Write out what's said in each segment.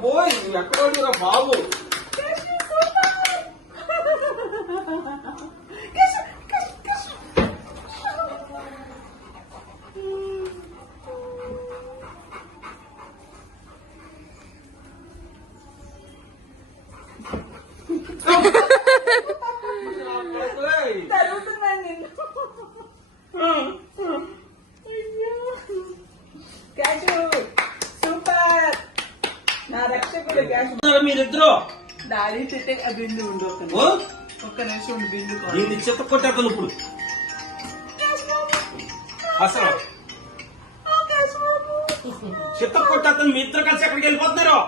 బాబోయ్ ఎక్కడ బాబు సూపర్ నా రక్షకుడు మీరిద్దరు డాడీ తిట్టే బిందు ఉండు ఒక్క నిమిషం ఉండి బిందు దీన్ని చెత్త కొట్టేస్తాను ఇప్పుడు అసలు చెత్త కొట్టేస్తాను మీ ఇద్దరు కలిసి ఎక్కడికి వెళ్ళిపోతున్నారు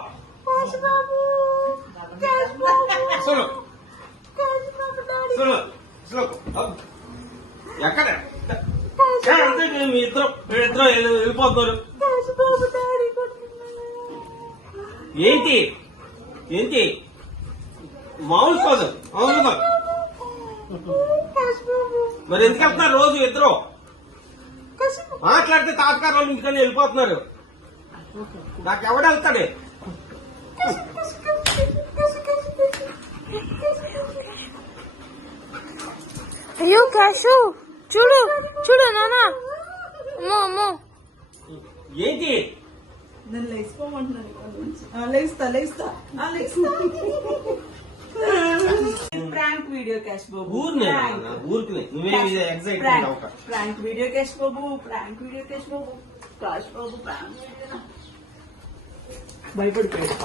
అసలు అసలు అసలు ఎక్కడ మీ ఇద్దరు వెళ్ళిపోతున్నారు ఏంటి ఏంటి మామూలు కాదు మామూలు కాదు మరి ఎందుకు వెళ్తున్నారు రోజు ఇద్దరు మాట్లాడితే తాతగారు వాళ్ళు ఇంటికని వెళ్ళిపోతున్నారు నాకు ఎవడు వెళ్తాడే అయ్యో క్యాషు చూడు చూడు నానా అమ్మో అమ్మో ఏంటి నన్ను లేచిపోమంటున్నాను లేస్తా ప్రాంక్ వీడియో క్యాష్ బాబు ఊరికి నువ్వే ఎగ్జైట్ ప్రాంక్ వీడియో క్యాష్ బాబు ప్రాంక్ వీడియో క్యాష్ బాబు క్యాష్ బాబు ప్రాంక్ భయపడిపోయాడు